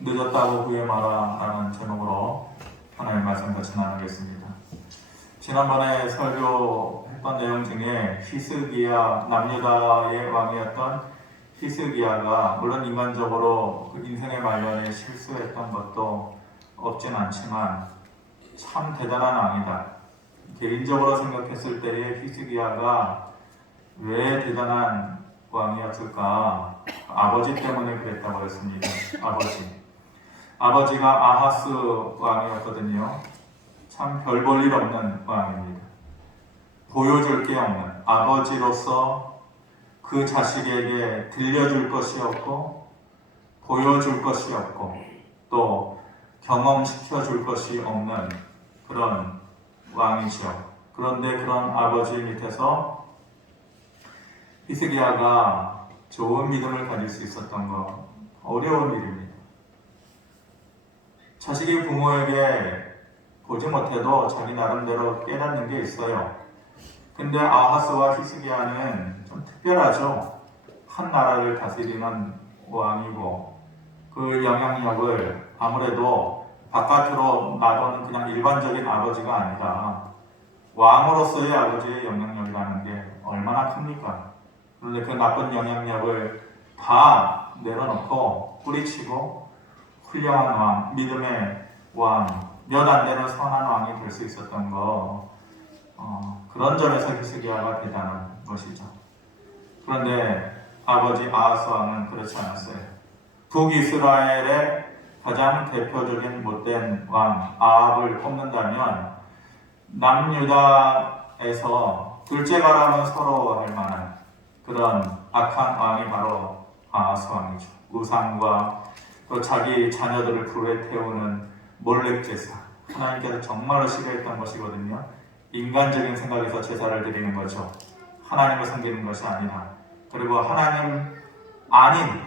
늦었다고 후회마라 라는 제목으로 하나님의 말씀 같이 나누겠습니다. 지난번에 설교했던 내용 중에 히스기야, 남유다의 왕이었던 히스기야가 물론 인간적으로 그 인생의 말년에 실수했던 것도 없진 않지만 참 대단한 왕이다. 개인적으로 생각했을 때의 히스기야가 왜 대단한 왕이었을까? 아버지 때문에 그랬다고 했습니다. 아버지가 아하스 왕이었거든요. 참 별 볼 일 없는 왕입니다. 보여줄 게 없는, 아버지로서 그 자식에게 들려줄 것이 없고 보여줄 것이 없고 또 경험시켜줄 것이 없는 그런 왕이죠. 그런데 그런 아버지 밑에서 히스기야가 좋은 믿음을 가질 수 있었던 거 어려운 일입니다. 자식이 부모에게 보지 못해도 자기 나름대로 깨닫는 게 있어요. 근데 아하스와 히스기야는 좀 특별하죠. 한 나라를 다스리는 왕이고 그 영향력을 아무래도 바깥으로 놔두는 그냥 일반적인 아버지가 아니라 왕으로서의 아버지의 영향력이라는 게 얼마나 큽니까? 그런데 그 나쁜 영향력을 다 내려놓고 뿌리치고 훌륭한 왕, 믿음의 왕, 몇 안 되는 선한 왕이 될 수 있었던 거 그런 점에서 히스기야가 대단한 것이죠. 그런데 아버지 아하스 왕은 그렇지 않았어요. 북이스라엘의 가장 대표적인 못된 왕 아합을 꼽는다면 남유다에서 둘째가라면 서러워할 만한 그런 악한 왕이 바로 아하스 왕이죠. 우상과 또 자기 자녀들을 불에 태우는 몰렉제사, 하나님께서 정말로 싫어했던 것이거든요. 인간적인 생각에서 제사를 드리는 거죠. 하나님을 섬기는 것이 아니라. 그리고 하나님 아닌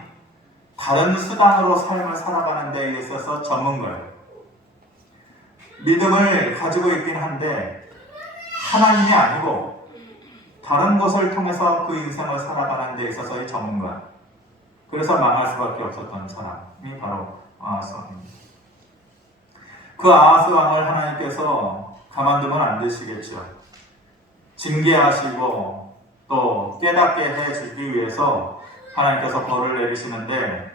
다른 수단으로 삶을 살아가는 데 있어서 전문 거예요. 믿음을 가지고 있긴 한데 하나님이 아니고 다른 것을 통해서 그 인생을 살아가는 데 있어서의 전문가. 그래서 망할 수밖에 없었던 사람이 바로 아하스 왕입니다. 그 아하스 왕을 하나님께서 가만두면 안 되시겠죠. 징계하시고 또 깨닫게 해주기 위해서 하나님께서 벌을 내리시는데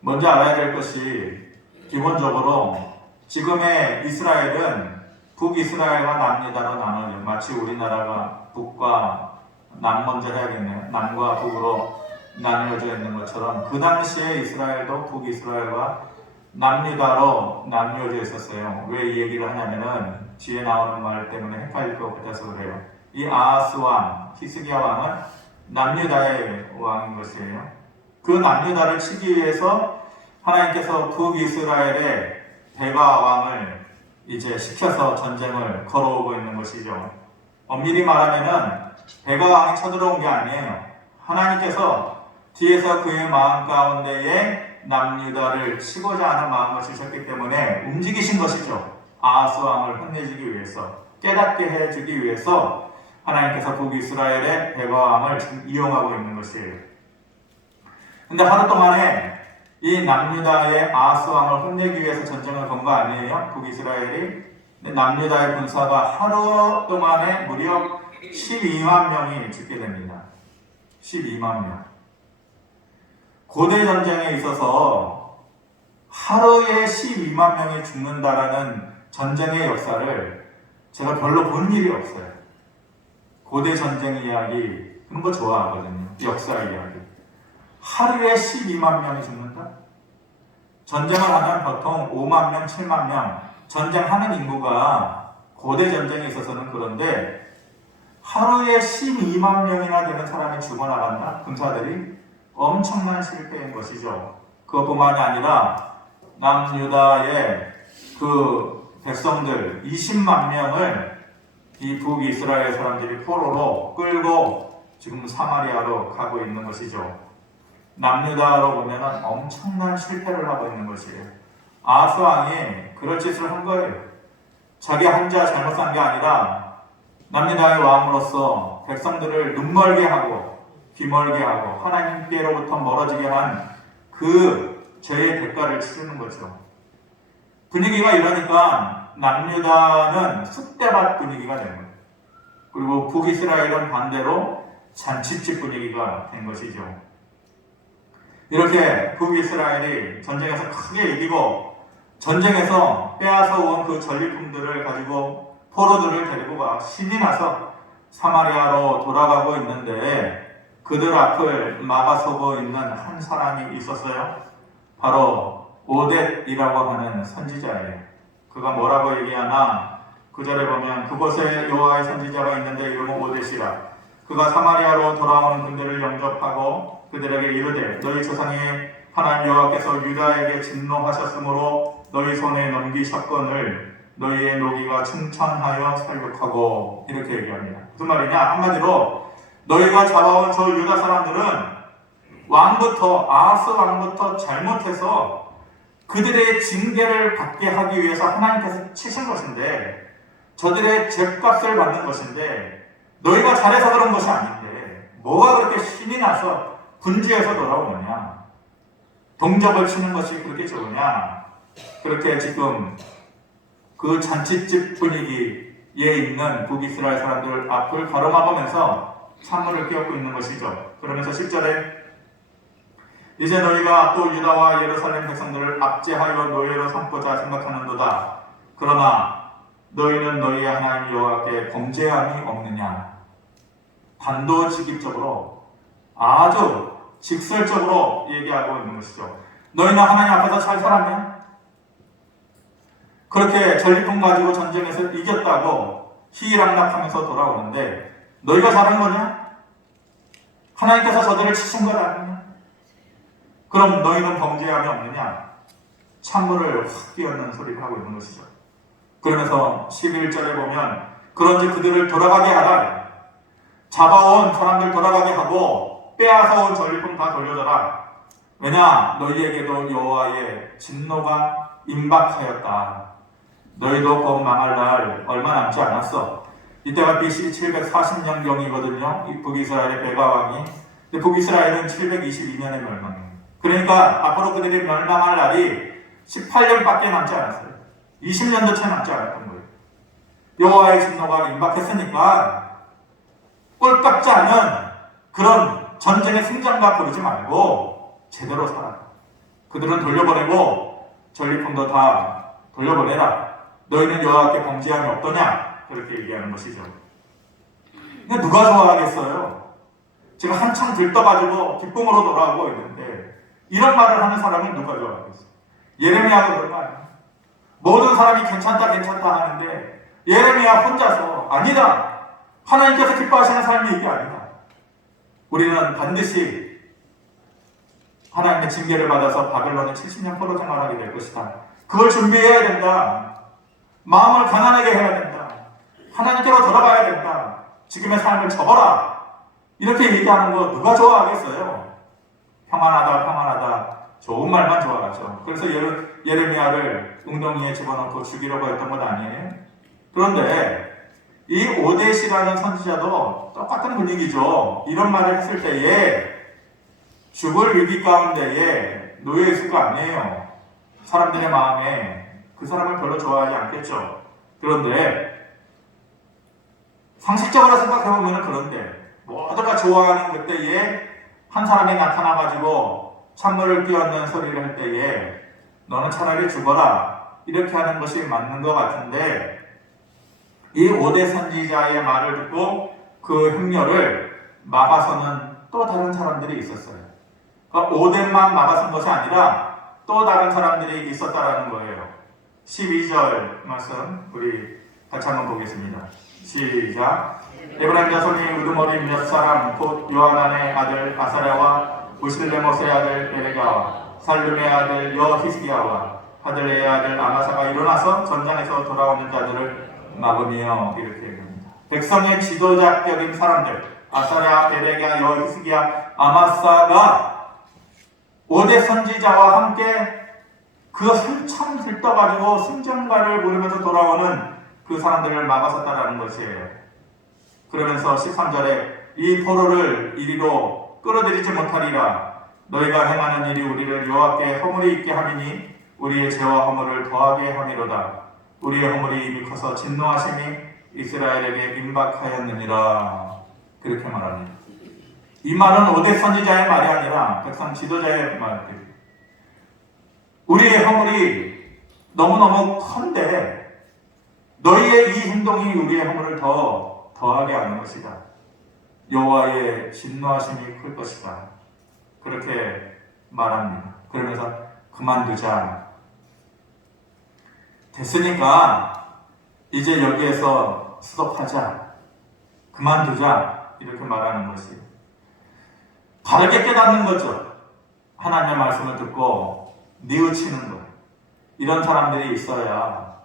먼저 알아야 될 것이 기본적으로 지금의 이스라엘은 북이스라엘과 남유다로 나눠요. 마치 우리나라가 북과 남 먼저 해야겠네요. 남과 북으로 나뉘어져 있는 것처럼 그 당시에 이스라엘도 북이스라엘과 남유다로 나뉘어져 있었어요. 왜 이 얘기를 하냐면은 뒤에 나오는 말 때문에 헷갈릴 것 같아서 그래요. 이 아하스 왕, 히스기야 왕은 남유다의 왕인 것이에요. 그 남유다를 치기 위해서 하나님께서 북이스라엘의 베가 왕을 이제 시켜서 전쟁을 걸어오고 있는 것이죠. 엄밀히 말하면은 베가 왕이 쳐들어온 게 아니에요. 하나님께서 뒤에서 그의 마음 가운데에 남유다를 치고자 하는 마음을 주셨기 때문에 움직이신 것이죠. 아하스 왕을 혼내주기 위해서, 깨닫게 해주기 위해서 하나님께서 북이스라엘의 베가 왕을 지금 이용하고 있는 것이에요. 근데 하루 동안에 이 남유다의 아하스 왕을 혼내기 위해서 전쟁을 건 거 아니에요? 북이스라엘이. 근데 남유다의 군사가 하루 동안에 무려 12만 명이 죽게 됩니다. 12만 명. 고대 전쟁에 있어서 하루에 12만 명이 죽는다라는 전쟁의 역사를 제가 별로 본 일이 없어요. 고대 전쟁 이야기 그런 거 좋아하거든요. 역사 이야기. 하루에 12만 명이 죽는다? 전쟁을 하면 보통 5만 명, 7만 명 전쟁하는 인구가 고대 전쟁에 있어서는 그런데 하루에 12만 명이나 되는 사람이 죽어나간다? 군사들이? 엄청난 실패인 것이죠. 그것뿐만이 아니라 남유다의 그 백성들 20만 명을 이 북이스라엘 사람들이 포로로 끌고 지금 사마리아로 가고 있는 것이죠. 남유다로 보면 엄청난 실패를 하고 있는 것이에요. 아하스 왕이 그럴 짓을 한 거예요. 자기 혼자 잘못 산 게 아니라 남유다의 왕으로서 백성들을 눈멀게 하고 귀멀게 하고 하나님께로부터 멀어지게 한 그 죄의 대가를 치르는 거죠. 분위기가 이러니까 남유다는 쑥대밭 분위기가 된 거예요. 그리고 북이스라엘은 반대로 잔치집 분위기가 된 것이죠. 이렇게 북이스라엘이 전쟁에서 크게 이기고 전쟁에서 빼앗아 온 그 전리품들을 가지고 포로들을 데리고 가 신이 나서 사마리아로 돌아가고 있는데 그들 앞을 막아서고 있는 한 사람이 있었어요. 바로 오뎃이라고 하는 선지자예요. 그가 뭐라고 얘기하나 9절에 보면 그곳에 여호와의 선지자가 있는데 이름은 오뎃이라. 그가 사마리아로 돌아오는 군대를 영접하고 그들에게 이르되 너희 조상의 하나님 여호와께서 유다에게 진노하셨으므로 너희 손에 넘기셨거늘 너희의 노기가 충천하여 살육하고 이렇게 얘기합니다. 무슨 말이냐? 한마디로 너희가 잡아온 저 유다 사람들은 아하스 왕부터 잘못해서 그들의 징계를 받게 하기 위해서 하나님께서 치신 것인데 저들의 죗값을 받는 것인데 너희가 잘해서 그런 것이 아닌데 뭐가 그렇게 신이 나서 분주해서 돌아오느냐? 동접을 치는 것이 그렇게 좋으냐? 그렇게 지금 그 잔치집 분위기에 있는 북이스라엘 사람들 앞을 가로막으면서 찬물을 끼얹고 있는 것이죠. 그러면서 10절에 이제 너희가 또 유다와 예루살렘 백성들을 압제하여 노예로 삼고자 생각하는도다. 그러나 너희는 너희의 하나님 여호와께 범죄함이 없느냐? 단도직입적으로 아주 직설적으로 얘기하고 있는 것이죠. 너희는 하나님 앞에서 잘 살았냐? 그렇게 전리품 가지고 전쟁에서 이겼다고 희락락하면서 돌아오는데 너희가 잘한 거냐? 하나님께서 저들을 치신 것 아니냐? 그럼 너희는 범죄함이 없느냐? 찬물을 확 끼얹는 소리를 하고 있는 것이죠. 그러면서 11절에 보면 그런지 그들을 돌아가게 하라. 잡아온 사람들 돌아가게 하고 빼앗아 온 전리품 다 돌려줘라. 왜냐? 너희에게도 여호와의 진노가 임박하였다. 너희도 곧 망할 날 얼마 남지 않았어. 이때가 BC 740년경이거든요. 이 북이스라엘의 베가왕이. 근데 북이스라엘은 722년에 멸망해요. 그러니까 앞으로 그들이 멸망할 날이 18년밖에 남지 않았어요. 20년도 채 남지 않았던 거예요. 여호와의 진노가 임박했으니까 꼴깍지 않은 그런 전쟁의 승전가 부르지 말고 제대로 살아. 그들은 돌려보내고 전리품도 다 돌려보내라. 너희는 여호와께 범죄함이 없더냐? 그렇게 얘기하는 것이죠. 근데 누가 좋아하겠어요? 지금 한창 들떠가지고 기쁨으로 돌아오고 있는데 이런 말을 하는 사람은 누가 좋아하겠어요? 예레미야가 그런 거 아니에요? 모든 사람이 괜찮다 하는데 예레미야 혼자서 아니다. 하나님께서 기뻐하시는 삶이 이게 아니다. 우리는 반드시 하나님의 징계를 받아서 바벨론에 70년 포로 생활하게 될 것이다. 그걸 준비해야 된다. 마음을 가난하게 해야 된다. 하나님께로 돌아가야 된다. 지금의 삶을 접어라. 이렇게 얘기하는 거 누가 좋아하겠어요? 평안하다. 좋은 말만 좋아하죠. 그래서 예레미야를 웅덩이에 집어넣고 죽이려고 했던 것 아니에요? 그런데 이 오뎃이라는 선지자도 똑같은 분위기죠. 이런 말을 했을 때에 죽을 위기 가운데에 노예의 수가 아니에요. 사람들의 마음에 그 사람을 별로 좋아하지 않겠죠. 그런데 상식적으로 생각해보면 그런데 모두가 좋아하는 그때에 한 사람이 나타나가지고 찬물을 끼얹는 소리를 할 때에 너는 차라리 죽어라 이렇게 하는 것이 맞는 것 같은데 이 오뎃 선지자의 말을 듣고 그 행렬을 막아서는 또 다른 사람들이 있었어요. 그러니까 오뎃만 막아선 것이 아니라 또 다른 사람들이 있었다라는 거예요. 12절 말씀 우리 같이 한번 보겠습니다. 시작. 에브라임 자손이 우두머리 몇 사람 곧 요하난의 아들 아사랴와 무실레못의 아들 에레가와 살룸의 아들 여히스기야와 하들레의 아들 아마사가 일어나서 전장에서 돌아오는 자들을 막으며 이렇게 얘기합니다. 백성의 지도자격인 사람들 아사랴, 베레가, 여히스기야, 아마사가 오뎃 선지자와 함께 그 한참 들떠가지고 승전가를 부르면서 돌아오는 그 사람들을 막아섰다라는 것이에요. 그러면서 13절에 이 포로를 이리로 끌어들이지 못하리라. 너희가 행하는 일이 우리를 여호와께 허물이 있게 함이니 우리의 죄와 허물을 더하게 함이로다. 우리의 허물이 이미 커서 진노하심이 이스라엘에게 임박하였느니라. 그렇게 말합니다. 이 말은 오대 선지자의 말이 아니라 백성 지도자의 말입니다. 우리의 허물이 너무너무 큰데 너희의 이 행동이 우리의 허물을 더하게 하는 것이다. 여호와의 진노하심이 클 것이다. 그렇게 말합니다. 그러면서 그만두자. 됐으니까 이제 여기에서 스톱하자. 그만두자. 이렇게 말하는 것이 바르게 깨닫는 거죠. 하나님의 말씀을 듣고 뉘우치는 것. 이런 사람들이 있어야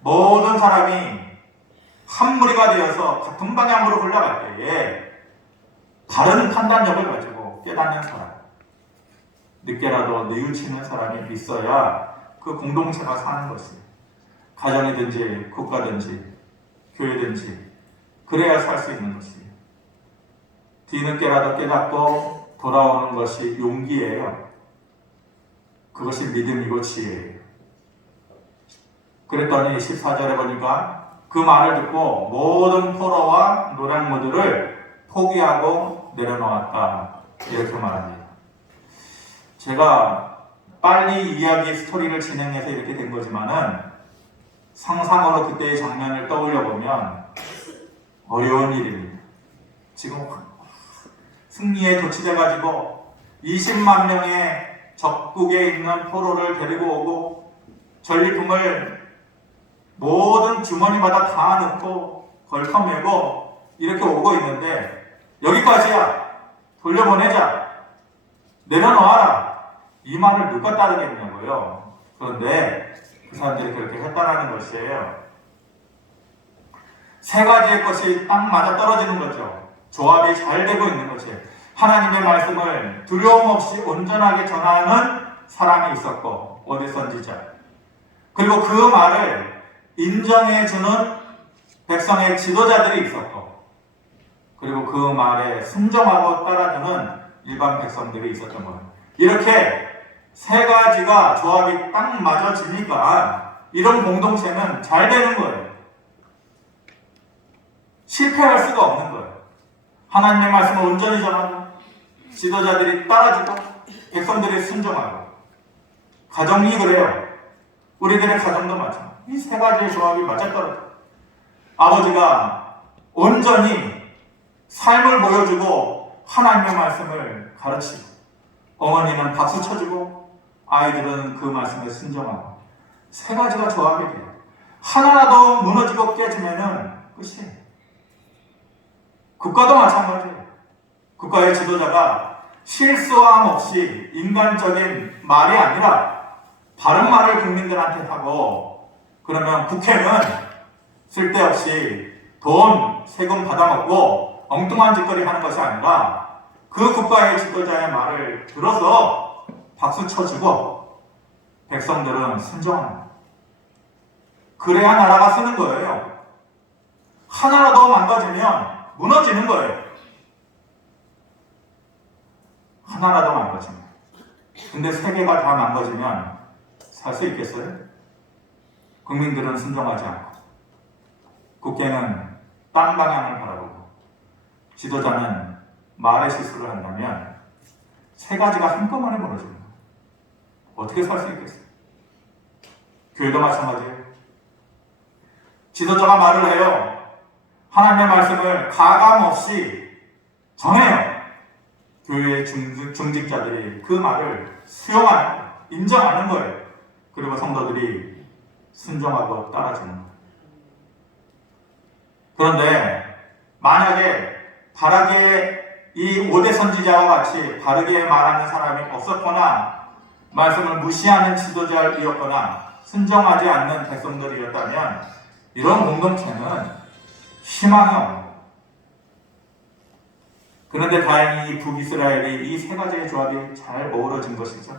모든 사람이 한 무리가 되어서 같은 방향으로 흘러갈 때에 다른 판단력을 가지고 깨닫는 사람, 늦게라도 뉘우치는 사람이 있어야 그 공동체가 사는 것이에요. 가정이든지 국가든지 교회든지 그래야 살 수 있는 것이에요. 뒤늦게라도 깨닫고 돌아오는 것이 용기예요. 그것이 믿음이고 지혜예요. 그랬더니 14절에 보니까 그 말을 듣고 모든 포로와 노략무들을 포기하고 내려놓았다. 이렇게 말합니다. 제가 빨리 이야기 스토리를 진행해서 이렇게 된 거지만은 상상으로 그때의 장면을 떠올려 보면 어려운 일입니다. 지금 승리에 도취돼가지고 20만 명의 적국에 있는 포로를 데리고 오고 전리품을 모든 주머니마다 다 넣고 걸터매고 이렇게 오고 있는데 여기까지야. 돌려보내자. 내려놓아라. 이 말을 누가 따르겠냐고요. 그런데 그 사람들이 그렇게 했다라는 것이에요. 세 가지의 것이 딱 맞아 떨어지는 거죠. 조합이 잘 되고 있는 것이에요. 하나님의 말씀을 두려움 없이 온전하게 전하는 사람이 있었고 오대 선지자. 그리고 그 말을 인정해주는 백성의 지도자들이 있었고 그리고 그 말에 순종하고 따라주는 일반 백성들이 있었던 거예요. 이렇게 세 가지가 조합이 딱 맞아지니까 이런 공동체는 잘 되는 거예요. 실패할 수가 없는 거예요. 하나님의 말씀을 온전히 전하고 지도자들이 따라주고 백성들이 순종하고 가정이 그래요. 우리들의 가정도 마찬가지. 이 세 가지의 조합이 맞아떨어져요. 아버지가 온전히 삶을 보여주고 하나님의 말씀을 가르치고 어머니는 박수 쳐주고 아이들은 그 말씀에 순종하고 세 가지가 조합이 돼요. 하나라도 무너지고 깨지면은 끝이에요. 국가도 마찬가지예요. 국가의 지도자가 실수함 없이 인간적인 말이 아니라 바른 말을 국민들한테 하고 그러면 국회는 쓸데없이 돈, 세금 받아먹고 엉뚱한 짓거리 하는 것이 아니라 그 국가의 지도자의 말을 들어서 박수 쳐주고 백성들은 순종합니다. 그래야 나라가 쓰는 거예요. 하나라도 망가지면 무너지는 거예요. 하나라도 망가지면. 근데 세 개가 다 망가지면 살 수 있겠어요? 국민들은 순종하지 않고 국회는 딴 방향을 바라보고 지도자는 말의 실수를 한다면 세 가지가 한꺼번에 무너지는 거예요. 어떻게 살 수 있겠어요? 교회도 마찬가지예요. 지도자가 말을 해요. 하나님의 말씀을 가감 없이 전해요. 교회의 중직자들이 그 말을 수용하는 거예요. 인정하는 거예요. 그리고 성도들이 순종하고 따라주는 거예요. 그런데 만약에 바르게 이 5대 선지자와 같이 바르게 말하는 사람이 없었거나 말씀을 무시하는 지도자이었거나 순종하지 않는 백성들이었다면 이런 공동체는 희망이 없는 거예요. 그런데 다행히 이 북이스라엘이 이 세 가지의 조합이 잘 어우러진 것이죠.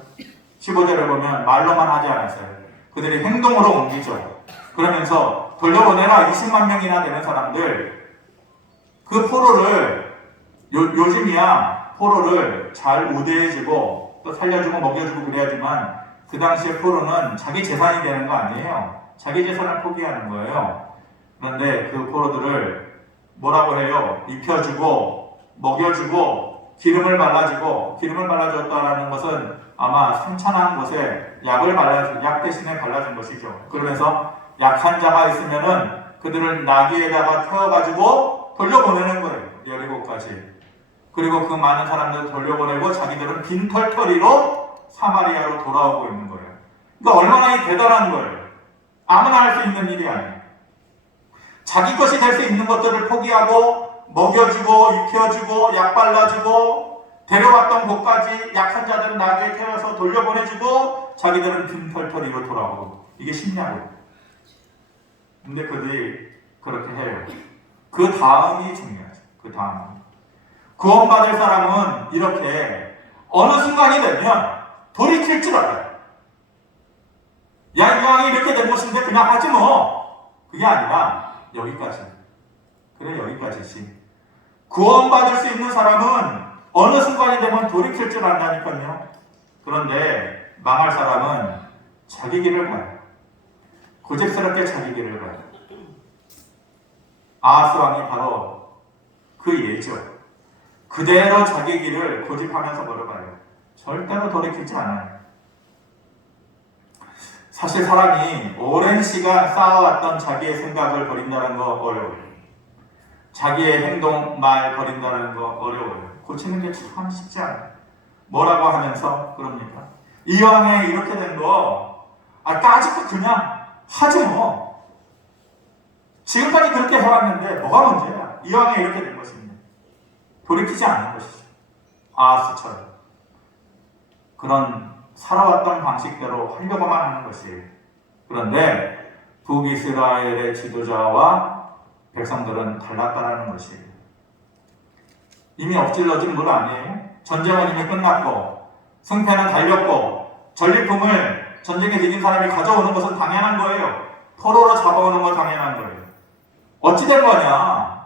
15절을 보면 말로만 하지 않았어요. 그들이 행동으로 옮기죠. 그러면서 돌려보내라 20만 명이나 되는 사람들 그 포로를 요즘이야 포로를 잘 우대해주고 또 살려주고 먹여주고 그래야지만 그 당시에 포로는 자기 재산이 되는 거 아니에요. 자기 재산을 포기하는 거예요. 그런데 그 포로들을 뭐라고 해요? 입혀주고 먹여주고 기름을 발라줬다라는 것은 아마 삼천한 곳에 약 대신에 발라준 것이죠. 그러면서 약한 자가 있으면은 그들을 나귀에다가 태워가지고 돌려보내는 거예요. 여리고까지. 그리고 그 많은 사람들을 돌려보내고 자기들은 빈털터리로 사마리아로 돌아오고 있는 거예요. 그러니까 얼마나 대단한 거예요. 아무나 할 수 있는 일이 아니에요. 자기 것이 될 수 있는 것들을 포기하고 먹여주고 입혀주고 약 발라주고 데려왔던 곳까지 약한 자들은 나귀에 태워서 돌려보내주고 자기들은 빈털터리로 돌아오고. 이게 쉽냐고요. 근데 그들이 그렇게 해요. 그 다음이 중요하죠. 그 다음. 구원받을 사람은 이렇게 어느 순간이 되면 돌이킬 줄 알아요. 야, 이왕이 이렇게 된 것인데 그냥 하지 뭐. 그게 아니라 여기까지. 그래, 여기까지지. 구원받을 수 있는 사람은 어느 순간이 되면 돌이킬 줄 안다니까요. 그런데 망할 사람은 자기 길을 가요. 고집스럽게 자기 길을 가요. 아하스 왕이 바로 그 예죠. 그대로 자기 길을 고집하면서 걸어가요. 절대로 돌이키지 않아요. 사실 사람이 오랜 시간 쌓아왔던 자기의 생각을 버린다는 거 어려워요. 자기의 행동, 말 버린다는 거 어려워요. 고치는 게 참 쉽지 않아요. 뭐라고 하면서 그럽니까? 이왕에 이렇게 된 거, 까짓거 그냥 하지 뭐. 지금까지 그렇게 해왔는데 뭐가 문제야? 이왕에 이렇게 된 것입니다. 돌이키지 않는 것이죠. 아하스처럼. 그런 살아왔던 방식대로 하려고만 하는 것이에요. 그런데 북이스라엘의 지도자와 백성들은 달랐다라는 것이에요. 이미 엎질러진 물 아니에요? 전쟁은 이미 끝났고 승패는 달렸고 전리품을 전쟁에 이긴 사람이 가져오는 것은 당연한 거예요. 포로로 잡아오는 건 당연한 거예요. 어찌 된 거냐?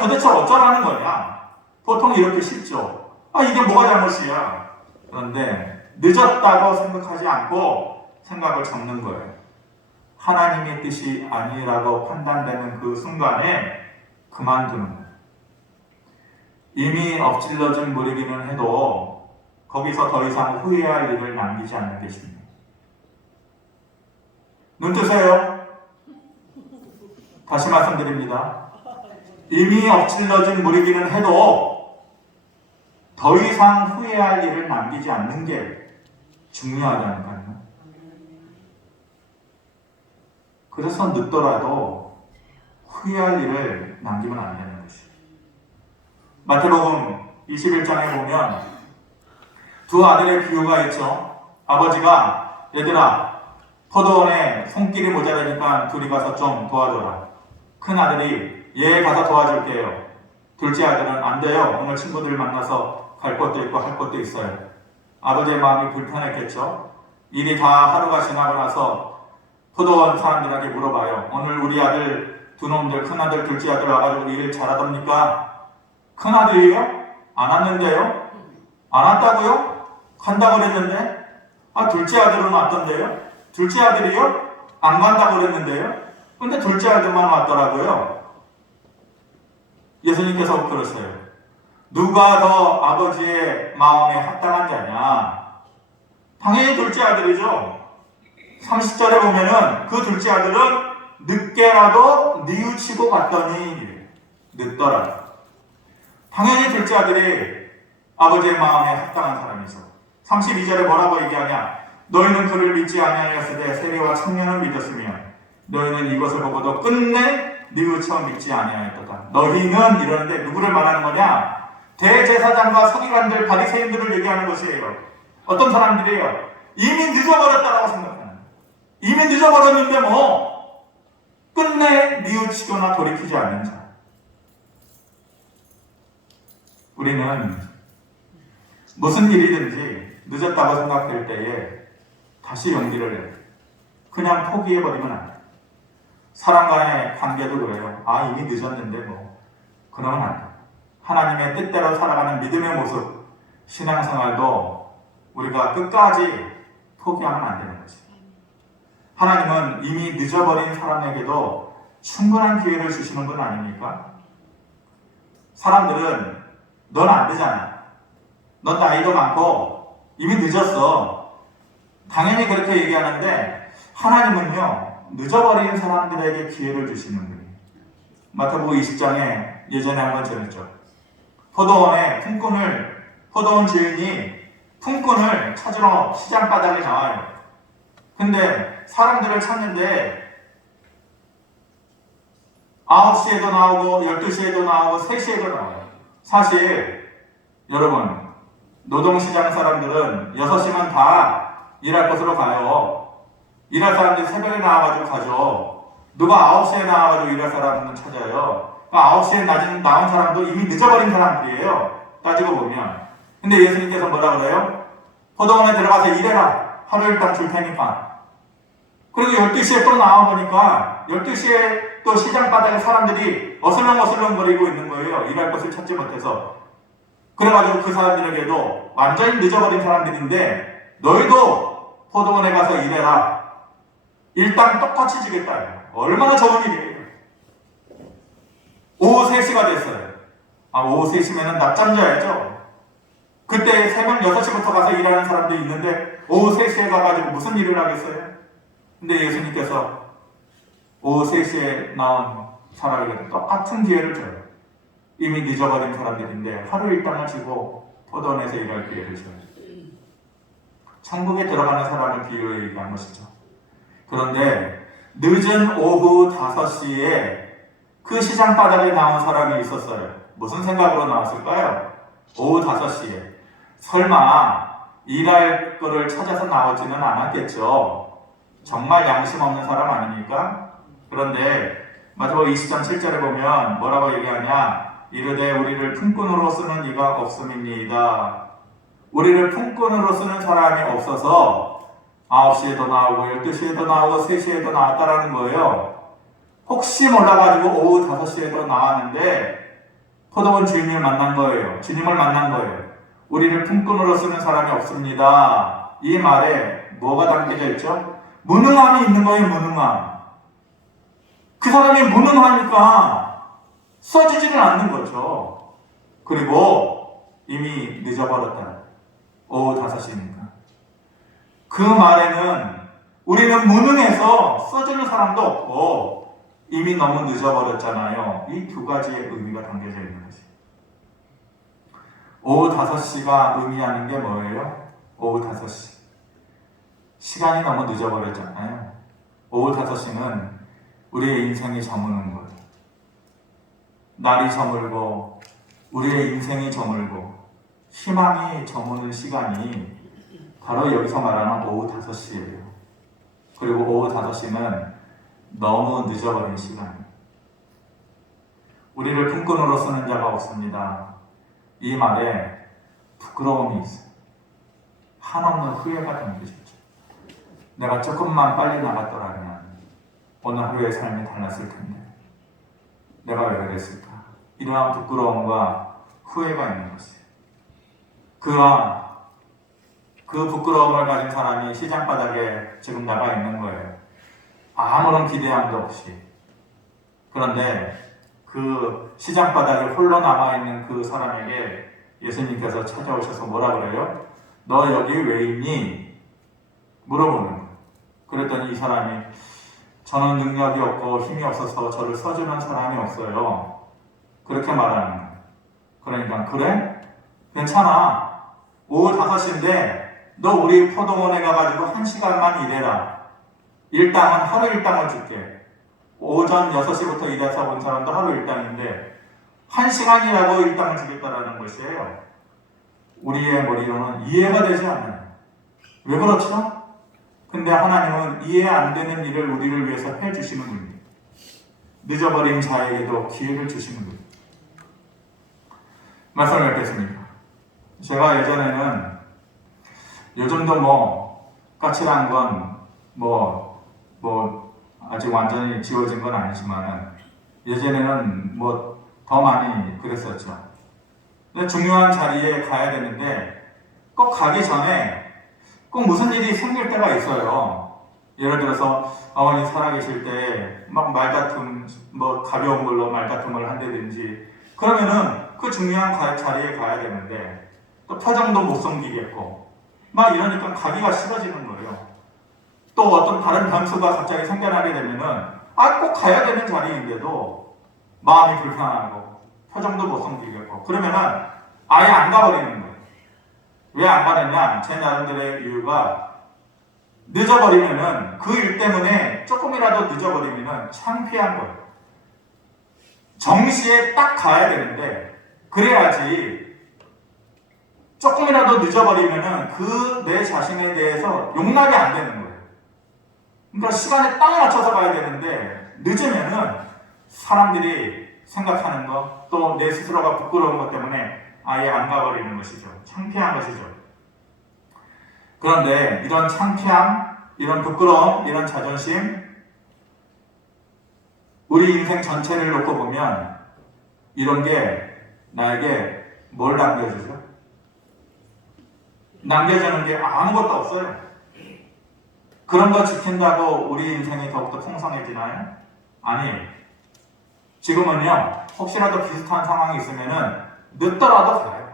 도대체 어쩌라는 거냐? 보통 이렇게 쉽죠. 이게 뭐가 잘못이야? 그런데 늦었다고 생각하지 않고 생각을 접는 거예요. 하나님의 뜻이 아니라고 판단되는 그 순간에 그만두는 거예요. 이미 엎질러진 물이기는 해도 거기서 더 이상 후회할 일을 남기지 않는 것입니다. 눈 뜨세요. 다시 말씀드립니다. 이미 엎질러진 물이기는 해도 더 이상 후회할 일을 남기지 않는 게 중요하다니까요. 그래서 늦더라도 후회할 일을 남기면 안 되는 것이에요. 마태복음 21장에 보면 두 아들의 비유가 있죠. 아버지가 얘들아 포도원에 손길이 모자라니까 둘이 가서 좀 도와줘라. 큰 아들이 얘 가서 도와줄게요. 둘째 아들은 안 돼요. 오늘 친구들 만나서 갈 것도 있고 할 것도 있어요. 아버지의 마음이 불편했겠죠. 일이 다 하루가 지나고 나서 포도원 사람들에게 물어봐요. 오늘 우리 아들 두 놈들 큰아들 둘째 아들 와가지고 일 잘하답니까? 큰아들이요? 안 왔는데요? 안 왔다고요? 간다고 그랬는데? 둘째 아들은 왔던데요? 둘째 아들이요? 안 간다고 그랬는데요? 근데 둘째 아들만 왔더라고요. 예수님께서 그러세요. 누가 더 아버지의 마음에 합당한 자냐? 당연히 둘째 아들이죠. 30절에 보면은 그 둘째 아들은 늦게라도 뉘우치고 갔더니 늦더라. 당연히 둘째 아들이 아버지의 마음에 합당한 사람이죠. 32절에 뭐라고 얘기하냐? 너희는 그를 믿지 아니하였으되 세리와 청년을 믿었으며 너희는 이것을 보고도 끝내 뉘우쳐 믿지 아니하였도다. 너희는 이러는데 누구를 말하는 거냐? 대제사장과 서기관들, 바리새인들을 얘기하는 것이에요. 어떤 사람들이에요? 이미 늦어버렸다라고 생각하는. 이미 늦어버렸는데 뭐 끝내 뉘우치거나 돌이키지 않는 자. 우리는 무슨 일이든지 늦었다고 생각될 때에 다시 용기를 내요. 그냥 포기해버리면 안 돼요. 사람 간의 관계도 그래요. 이미 늦었는데 뭐 그러면 안 돼요. 하나님의 뜻대로 살아가는 믿음의 모습, 신앙생활도 우리가 끝까지 포기하면 안 되는 거지. 하나님은 이미 늦어버린 사람에게도 충분한 기회를 주시는 분 아닙니까? 사람들은 넌 안 되잖아. 넌 나이도 많고 이미 늦었어. 당연히 그렇게 얘기하는데 하나님은요, 늦어버린 사람들에게 기회를 주시는 분이에요. 마태복음 20장에 예전에 한번 전했죠. 포도원 주인이 품꾼을 찾으러 시장 바닥에 나와요. 근데 사람들을 찾는데 9시에도 나오고 12시에도 나오고 3시에도 나와요. 사실 여러분, 노동시장 사람들은 6시면 다 일할 곳으로 가요. 일할 사람들이 새벽에 나와가지고 가죠. 누가 9시에 나와가지고 일할 사람은 찾아요. 9시에 나온 사람도 이미 늦어버린 사람들이에요. 따지고 보면. 근데 예수님께서 뭐라 그래요? 포도원에 들어가서 일해라. 하루 일당 줄 테니까. 그리고 12시에 또 나와보니까 12시에 또 시장 바닥에 사람들이 어슬렁어슬렁 거리고 있는 거예요. 일할 곳을 찾지 못해서. 그래가지고 그 사람들에게도 완전히 늦어버린 사람들인데 너희도 포도원에 가서 일해라. 일당 똑같이 주겠다. 얼마나 좋은 일이에요. 오후 3시가 됐어요. 오후 3시면 낮잠 자야죠. 그때 새벽 6시부터 가서 일하는 사람도 있는데 오후 3시에 가가지고 무슨 일을 하겠어요? 근데 예수님께서 오후 3시에 나온 사람에게 똑같은 기회를 줘요. 이미 늦어버린 사람들인데 하루 일당을 주고 포도원에서 일할 기회를 줘요. 천국에 들어가는 사람을 비유로 얘기한 것이죠. 그런데 늦은 오후 5시에 그 시장 바닥에 나온 사람이 있었어요. 무슨 생각으로 나왔을까요? 오후 5시에. 설마 일할 거를 찾아서 나오지는 않았겠죠. 정말 양심 없는 사람 아닙니까? 그런데 마태복음 20장 7절에 보면 뭐라고 얘기하냐? 이르되 우리를 품꾼으로 쓰는 이가 없음입니다. 우리를 품꾼으로 쓰는 사람이 없어서 9시에도 나오고 12시에도 나오고 3시에도 나왔다라는 거예요. 혹시 몰라가지고 오후 5시에도 나왔는데 포도원 주인을 만난 거예요. 주님을 만난 거예요. 우리를 품꾼으로 쓰는 사람이 없습니다. 이 말에 뭐가 담겨져 있죠? 무능함이 있는 거예요. 무능함. 그 사람이 무능하니까 써주지는 않는 거죠. 그리고 이미 늦어버렸다. 오후 5시니까. 그 말에는 우리는 무능해서 써주는 사람도 없고 이미 너무 늦어버렸잖아요. 이 두 가지의 의미가 담겨져 있는 거지. 오후 5시가 의미하는 게 뭐예요? 오후 5시. 시간이 너무 늦어버렸잖아요. 오후 5시는 우리의 인생이 저무는 거예요. 날이 저물고 우리의 인생이 저물고 희망이 저무는 시간이 바로 여기서 말하는 오후 5시예요. 그리고 오후 5시는 너무 늦어버린 시간이에요. 우리를 품꾼으로 쓰는 자가 없습니다. 이 말에 부끄러움이 있어요. 한없는 후회가 담겨졌죠. 내가 조금만 빨리 나갔더라면 오늘 하루의 삶이 달랐을 텐데 내가 왜 그랬을까? 이러한 부끄러움과 후회가 있는 것이에요. 그 부끄러움을 가진 사람이 시장 바닥에 지금 나가 있는 거예요. 아무런 기대함도 없이. 그런데 그 시장 바닥에 홀로 남아있는 그 사람에게 예수님께서 찾아오셔서 뭐라 그래요? 너 여기 왜 있니? 물어보는 거예요. 그랬더니 이 사람이 저는 능력이 없고 힘이 없어서 저를 써주는 사람이 없어요. 그렇게 말하는 거예요. 그러니까 그래? 괜찮아. 오후 5시인데 너 우리 포도원에 가가지고 1시간만 일해라. 일당은 하루 일당을 줄게. 오전 6시부터 일해서 온 사람도 하루 일당인데 1시간이라고 일당을 주겠다라는 것이에요. 우리의 머리로는 이해가 되지 않아요. 왜 그렇죠? 근데 하나님은 이해 안 되는 일을 우리를 위해서 해주시는 분입니다. 늦어버린 자에게도 기회를 주시는 분입니다. 말씀을 뵙겠습니다. 제가 예전에는 요즘도 까칠한 건 아직 완전히 지워진 건 아니지만은 예전에는 더 많이 그랬었죠. 근데 중요한 자리에 가야 되는데 꼭 가기 전에 꼭 무슨 일이 생길 때가 있어요. 예를 들어서 어머니 살아계실 때 막 말다툼, 뭐 가벼운 걸로 말다툼을 한다든지 그러면은 그 중요한 자리에 가야 되는데 또 표정도 못 숨기겠고 막 이러니까 가기가 싫어지는 거예요. 또 어떤 다른 변수가 갑자기 생겨나게 되면은 꼭 가야 되는 자리인데도 마음이 불편하고 표정도 못 숨기겠고 그러면은 아예 안 가버리는 거예요. 왜 안 가느냐? 제 나름대로의 이유가 늦어버리면은 그 일 때문에 조금이라도 늦어버리면은 창피한 거예요. 정시에 딱 가야 되는데 그래야지 조금이라도 늦어버리면은 그 내 자신에 대해서 용납이 안 되는 거예요. 그러니까 시간에 딱 맞춰서 가야 되는데 늦으면은 사람들이 생각하는 것, 또 내 스스로가 부끄러운 것 때문에 아예 안 가버리는 것이죠. 창피한 것이죠. 그런데 이런 창피함, 이런 부끄러움, 이런 자존심, 우리 인생 전체를 놓고 보면 이런 게 나에게 뭘 남겨주죠? 남겨주는 게 아무것도 없어요. 그런 거 지킨다고 우리 인생이 더욱더 풍성해지나요? 아니에요. 지금은요, 혹시라도 비슷한 상황이 있으면은 늦더라도 가요.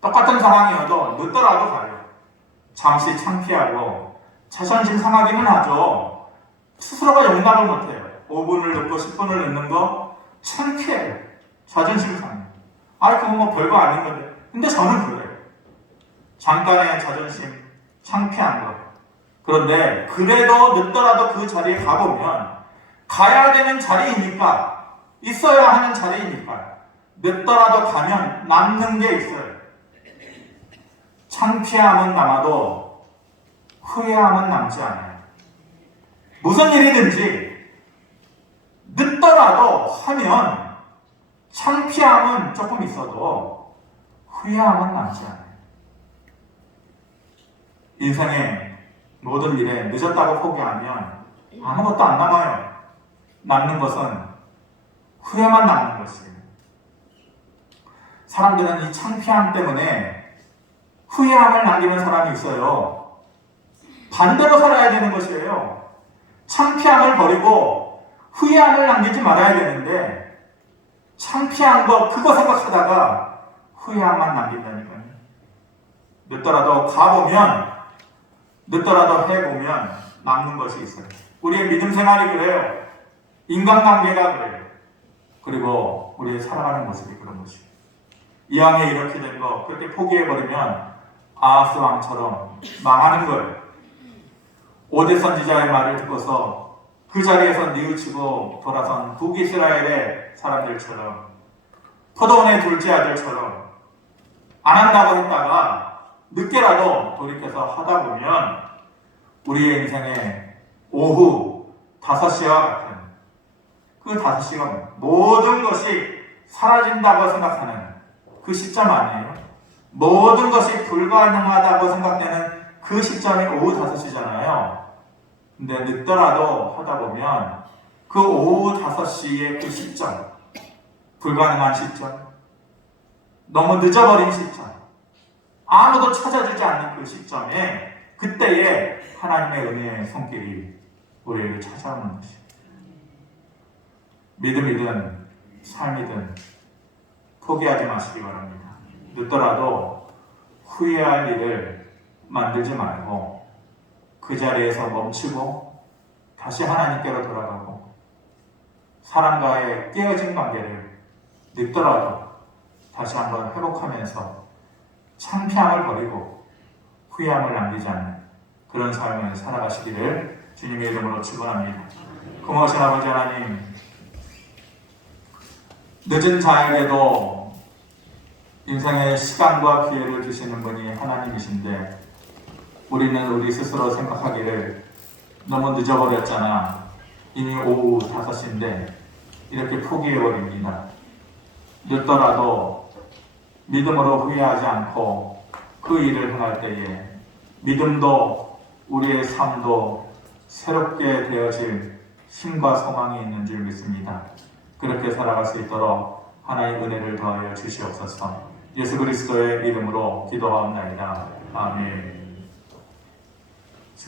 똑같은 상황이어도 늦더라도 가요. 잠시 창피하고 자존심 상하기는 하죠. 스스로가 용납을 못해요. 5분을 늦고 10분을 늦는 거 창피해요. 자존심 상해요. 그건 뭐 별거 아닌 건데. 근데 저는 그래요. 잠깐의 자존심, 창피한 거. 그런데 그래도 늦더라도 그 자리에 가보면 가야 되는 자리이니까, 있어야 하는 자리이니까 늦더라도 가면 남는 게 있어요. 창피함은 남아도 후회함은 남지 않아요. 무슨 일이든지 늦더라도 하면 창피함은 조금 있어도 후회함은 남지 않아요. 인생의 모든 일에 늦었다고 포기하면 아무것도 안 남아요. 남는 것은 후회만 남는 것이에요. 사람들은 이 창피함 때문에 후회함을 남기는 사람이 있어요. 반대로 살아야 되는 것이에요. 창피함을 버리고 후회함을 남기지 말아야 되는데 창피한 거 그거 생각하다가 후회함만 남긴다니까요. 늦더라도 가보면, 늦더라도 해보면 남는 것이 있어요. 우리의 믿음 생활이 그래요. 인간관계가 그래요. 그리고 우리의 살아가는 모습이 그런 것이에요. 이왕에 이렇게 된 거 그렇게 포기해버리면 아하스 왕처럼 망하는 거예요. 오대 선지자의 말을 듣고서 그 자리에서 뉘우치고 돌아선 북이스라엘의 사람들처럼, 포도원의 둘째 아들처럼 안 한다고 했다가 늦게라도 돌이켜서 하다 보면 우리의 인생의 오후 5시와 같은 그 5시간 모든 것이 사라진다고 생각하는 그 시점 아니에요? 모든 것이 불가능하다고 생각되는 그 시점이 오후 5시잖아요. 근데 늦더라도 하다 보면 그 오후 5시의 그 시점, 불가능한 시점, 너무 늦어버린 시점, 아무도 찾아주지 않는 그 시점에 그때에 하나님의 은혜의 손길이 우리에게 찾아오는 것이에요. 믿음이든 삶이든 포기하지 마시기 바랍니다. 늦더라도 후회할 일을 만들지 말고 그 자리에서 멈추고 다시 하나님께로 돌아가고 사람과의 깨어진 관계를 늦더라도 다시 한번 회복하면서 창피함을 버리고 후회함을 남기지 않는 그런 삶을 살아가시기를 주님의 이름으로 축원합니다. 고마우신 아버지 하나님, 늦은 자에게도 인생의 시간과 기회를 주시는 분이 하나님이신데 우리는 우리 스스로 생각하기를 너무 늦어버렸잖아. 이미 오후 5시인데 이렇게 포기해버립니다. 늦더라도 믿음으로 후회하지 않고 그 일을 행할 때에 믿음도 우리의 삶도 새롭게 되어질 힘과 소망이 있는 줄 믿습니다. 그렇게 살아갈 수 있도록 하나님의 은혜를 더하여 주시옵소서. 예수 그리스도의 이름으로 기도하옵나이다. 아멘.